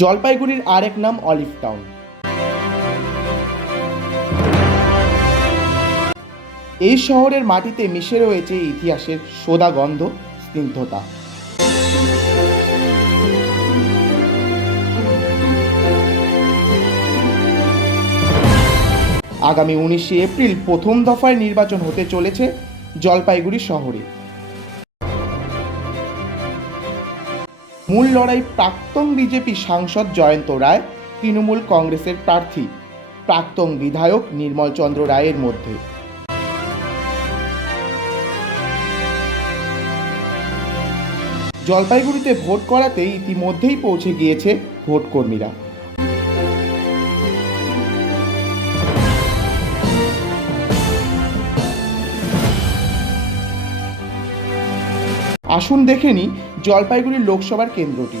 জলপাইগুড়ির আরেক নাম অলিভ টাউন। এই শহরের মাটিতে মিশে রয়েছে ইতিহাসের সোদা গন্ধ স্নিগ্ধতা। আগামী উনিশে এপ্রিল প্রথম দফায় নির্বাচন হতে চলেছে জলপাইগুড়ি শহরে। মূল লড়াই প্রাক্তন বিজেপি সাংসদ জয়ন্ত রায়, তৃণমূল কংগ্রেসের প্রার্থী, প্রাক্তন বিধায়ক নির্মল চন্দ্র রায়ের মধ্যে। জলপাইগুড়িতে ভোট করাতে ইতিমধ্যেই পৌঁছে গিয়েছে ভোটকর্মীরা। আসুন দেখে নিই জলপাইগুড়ি লোকসভার কেন্দ্রটি।